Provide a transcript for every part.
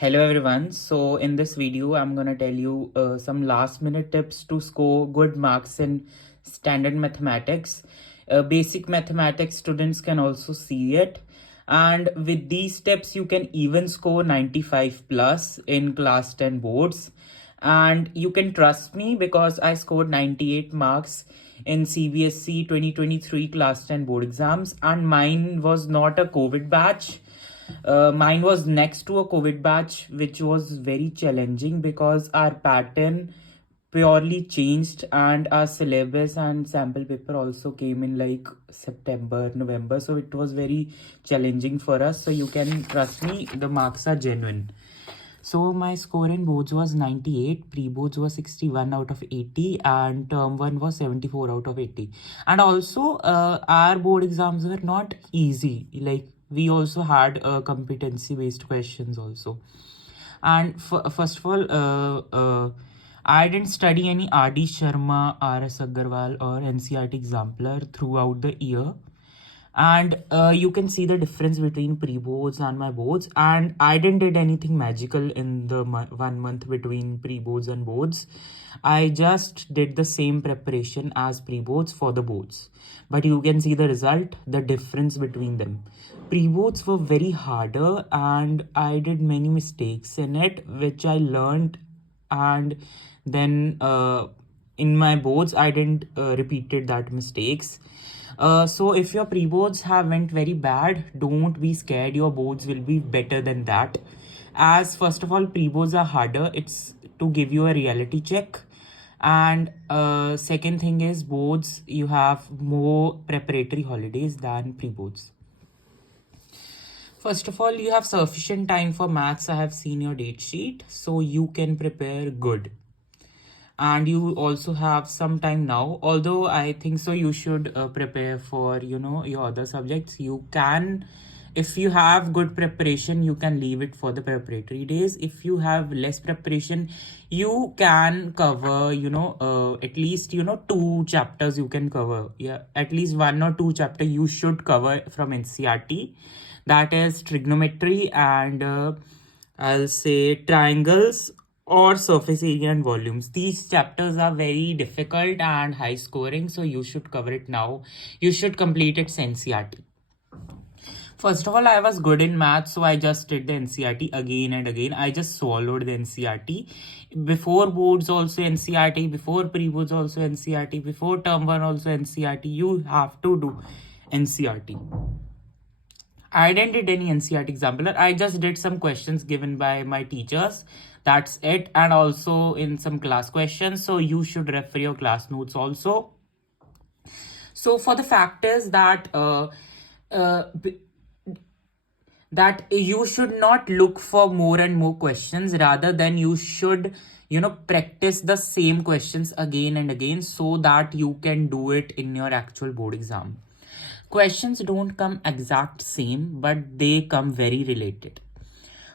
Hello everyone. So in this video, I'm gonna tell you some last minute tips to score good marks in standard mathematics. Basic mathematics students can also see it. And with these tips, you can even score 95 plus in class 10 boards. And you can trust me because I scored 98 marks in CBSE 2023 class 10 board exams. And mine was not a COVID batch. Mine was next to a COVID batch, which was very challenging because our pattern purely changed and our syllabus and sample paper also came in like September, November. So it was very challenging for us. So you can trust me, the marks are genuine. So my score in boards was 98, pre-boards was 61 out of 80, and term 1 was 74 out of 80. And also, our board exams were not easy. Like, we also had competency-based questions also. And first of all, I didn't study any R.D. Sharma, R.S. Agarwal, or NCERT exemplar throughout the year. And you can see the difference between pre-boards and my boards. And I didn't did anything magical in the 1 month between pre-boards and boards. I just did the same preparation as pre-boards for the boards. But you can see the result, the difference between them. Pre-boards were very harder and I did many mistakes in it, which I learned. And then in my boards, I didn't repeated that mistakes. So if your pre-boards have went very bad, don't be scared. Your boards will be better than that. As first of all, pre-boards are harder. It's to give you a reality check. And second thing is boards, you have more preparatory holidays than pre-boards. First of all, you have sufficient time for maths. I have seen your date sheet, so you can prepare good. And you also have some time now, although I think so you should prepare for your other subjects. You can, if you have good preparation, you can leave it for the preparatory days. If you have less preparation, you can cover at least 2 chapters you can cover. Yeah, at least 1 or 2 chapter you should cover from NCERT. That is trigonometry and I'll say triangles or surface area and volumes. These chapters are very difficult and high scoring, so you should cover it now. You should complete it NCERT. First of all, I was good in math, so I just did the NCERT again and again. I just swallowed the NCERT. Before boards also NCERT, before pre-boards also NCERT, before term 1 also NCERT. You have to do NCERT. I didn't did any NCERT exemplar. I just did some questions given by my teachers. That's it. And also in some class questions. So you should refer your class notes also. So for the fact is that that you should not look for more and more questions, rather than you should practice the same questions again and again so that you can do it in your actual board exam. Questions don't come exact same, but they come very related.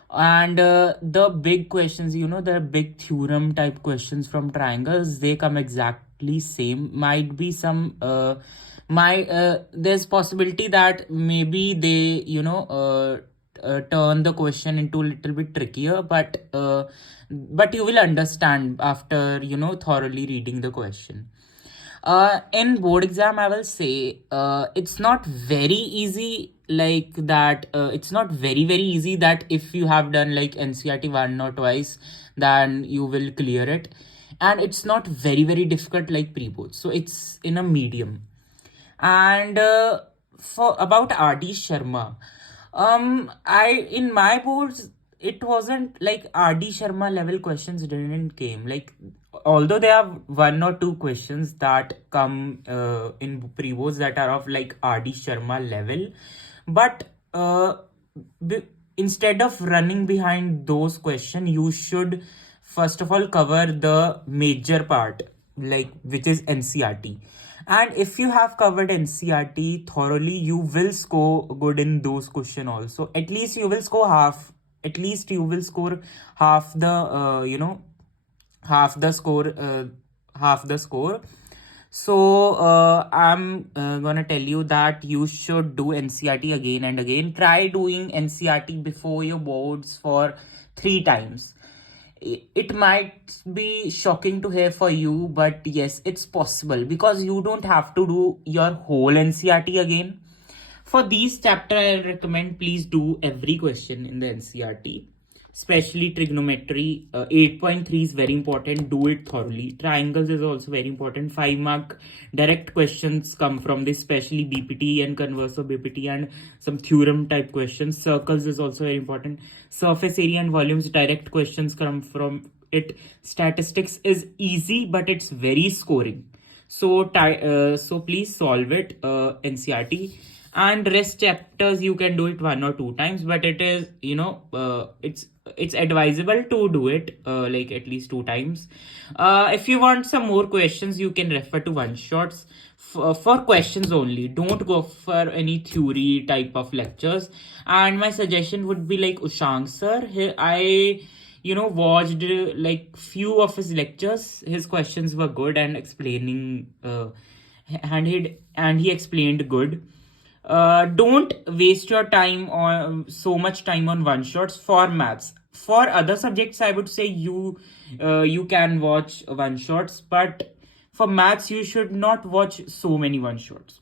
And the big questions, the big theorem type questions from triangles, they come exactly same. Might be some there's possibility that maybe they turn the question into a little bit trickier, but you will understand after thoroughly reading the question. In board exam, I will say it's not very easy like that. It's not very easy that if you have done like NCERT 1 or 2, then you will clear it. And it's not very difficult like pre-board. So it's in a medium. And for about R.D. Sharma, I in my boards it wasn't like R.D. Sharma level questions didn't came. Like, although there are 1 or 2 questions that come in pre-boards that are of like R.D. Sharma level, but instead of running behind those questions, you should first of all cover the major part, like which is NCERT. And if you have covered NCERT thoroughly, you will score good in those questions also. At least you will score half. At least you will score half the half the score. So I'm gonna tell you that you should do NCRT again and again. Try doing NCRT before your boards for 3 times. It might be shocking to hear for you, but yes, it's possible because you don't have to do your whole NCRT again. For these chapter, I recommend please do every question in the NCRT, especially trigonometry. 8.3 is very important. Do it thoroughly. Triangles is also very important. 5 mark direct questions come from this, especially BPT and converse of BPT and some theorem type questions. Circles is also very important. Surface area and volumes direct questions come from it. Statistics is easy, but it's very scoring. So please solve it, NCRT. And rest chapters you can do it 1 or 2 times, but it is, it's advisable to do it like at least 2 times. If you want some more questions, you can refer to one shots for questions only. Don't go for any theory type of lectures. And my suggestion would be like Ushank sir. I watched like few of his lectures. His questions were good and explaining and he explained good. Don't waste your time on so much time on one shots for maths. For other subjects, I would say you can watch one shots, but for maths you should not watch so many one shots.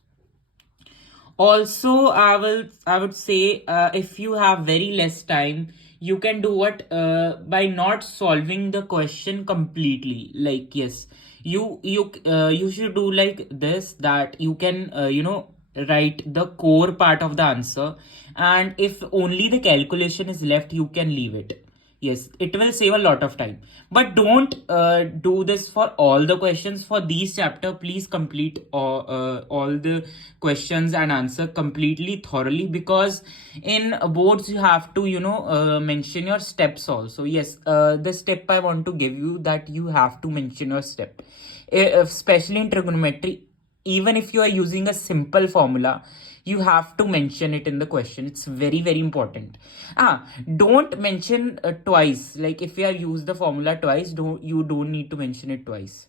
Also, I would say, if you have very less time, you can do what, by not solving the question completely. Like, yes, you should do like this, that you can write the core part of the answer, and if only the calculation is left, you can leave it. Yes, it will save a lot of time. But don't do this for all the questions. For these chapter, please complete all the questions and answer completely thoroughly, because in boards you have to mention your steps also. Yes, the step I want to give you, that you have to mention your step. Especially in trigonometry, even if you are using a simple formula, you have to mention it in the question. It's very very important. Don't mention twice. Like if you have used the formula twice, don't need to mention it twice.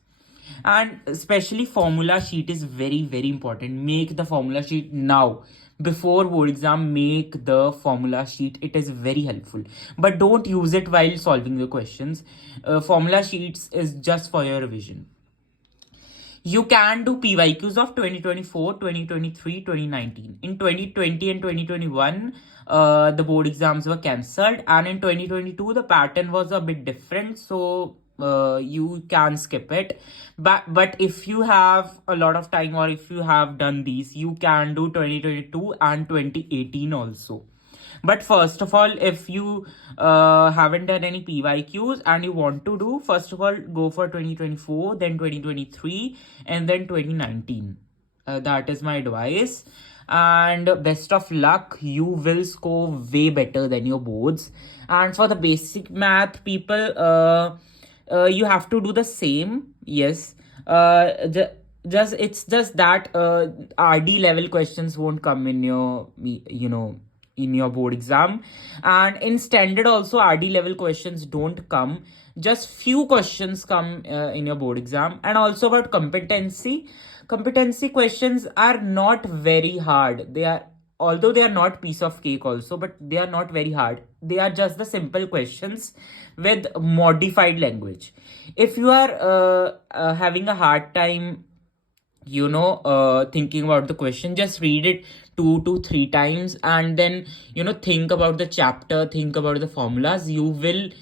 And especially formula sheet is very very important. Make the formula sheet now. Before board exam, make the formula sheet. It is very helpful, but don't use it while solving the questions. Formula sheets is just for your revision. You can do PYQs of 2024, 2023, 2019. In 2020 and 2021, the board exams were cancelled, and in 2022, the pattern was a bit different, so you can skip it. But if you have a lot of time, or if you have done these, you can do 2022 and 2018 also. But first of all, if you haven't done any PYQs and you want to do, first of all, go for 2024, then 2023, and then 2019. That is my advice. And best of luck. You will score way better than your boards. And for the basic math people, you have to do the same. Yes. It's just that RD level questions won't come in your in your board exam, and in standard also RD level questions don't come. Just few questions come in your board exam. And also about competency questions are not very hard. They are, although they are not piece of cake also, but they are not very hard. They are just the simple questions with modified language. If you are having a hard time thinking about the question, just read it 2 to 3 times, and then think about the chapter, think about the formulas. You will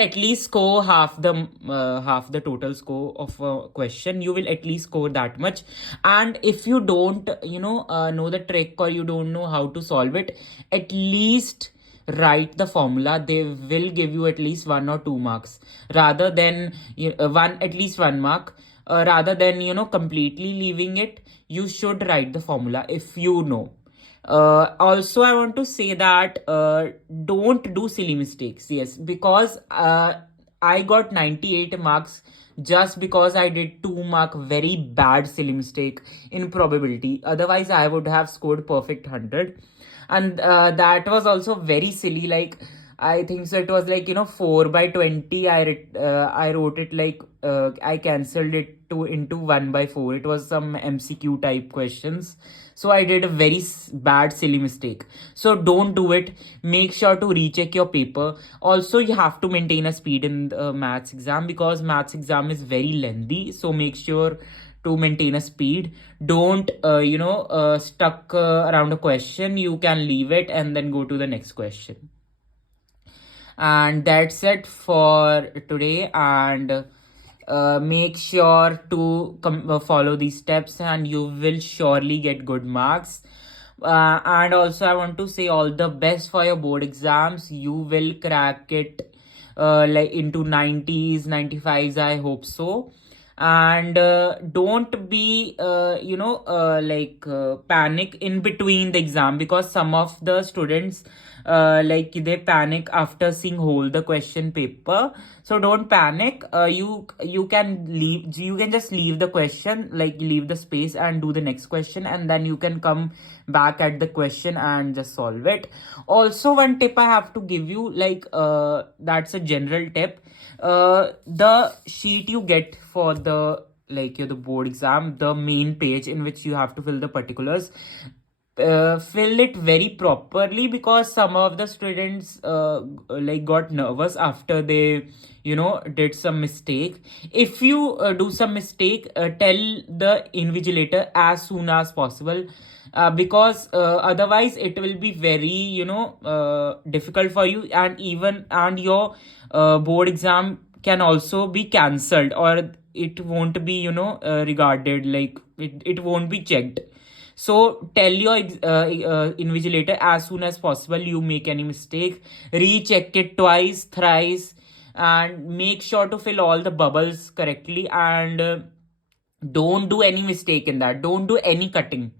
at least score half the total score of a question. You will at least score that much. And if you don't know the trick, or you don't know how to solve it, at least write the formula. They will give you at least 1 or 2 marks, rather than at least 1 mark, rather than completely leaving it. You should write the formula if you know. Also, I want to say that don't do silly mistakes. Yes, because I got 98 marks just because I did 2 mark very bad silly mistake in probability. Otherwise, I would have scored perfect 100. And that was also very silly. Like, I think so. It was like 4/20. I wrote it like I cancelled it to into 1/4. It was some MCQ type questions. So I did a very bad silly mistake. So don't do it. Make sure to recheck your paper. Also, you have to maintain a speed in the maths exam because maths exam is very lengthy. So make sure to maintain a speed. Don't stuck around a question. You can leave it and then go to the next question. And that's it for today. And make sure to follow these steps and you will surely get good marks. And also I want to say all the best for your board exams. You will crack it like into 90s 95s, I hope so. And don't be panic in between the exam, because some of the students they panic after seeing whole the question paper. So don't panic. You can leave, you can just leave the question, like leave the space and do the next question, and then you can come back at the question and just solve it. Also, one tip I have to give you, like that's a general tip. The sheet you get for the the board exam, the main page in which you have to fill the particulars, fill it very properly, because some of the students got nervous after they did some mistake. If you do some mistake, tell the invigilator as soon as possible, because otherwise it will be very difficult for you, and your board exam can also be cancelled, or it won't be regarded, like it won't be checked. So tell your invigilator as soon as possible. You make any mistake, recheck it twice thrice, and make sure to fill all the bubbles correctly. And don't do any mistake in that. Don't do any cutting.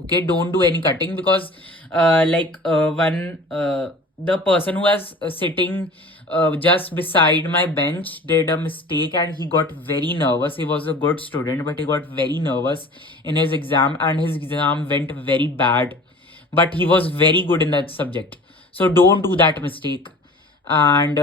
Okay, don't do any cutting, because one the person who was sitting just beside my bench did a mistake, and he got very nervous. He was a good student, but he got very nervous in his exam, and his exam went very bad, but he was very good in that subject. So don't do that mistake. And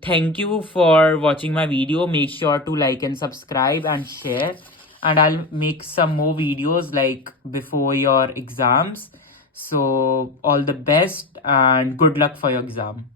thank you for watching my video. Make sure to like and subscribe and share, and I'll make some more videos like before your exams. So all the best and good luck for your exam.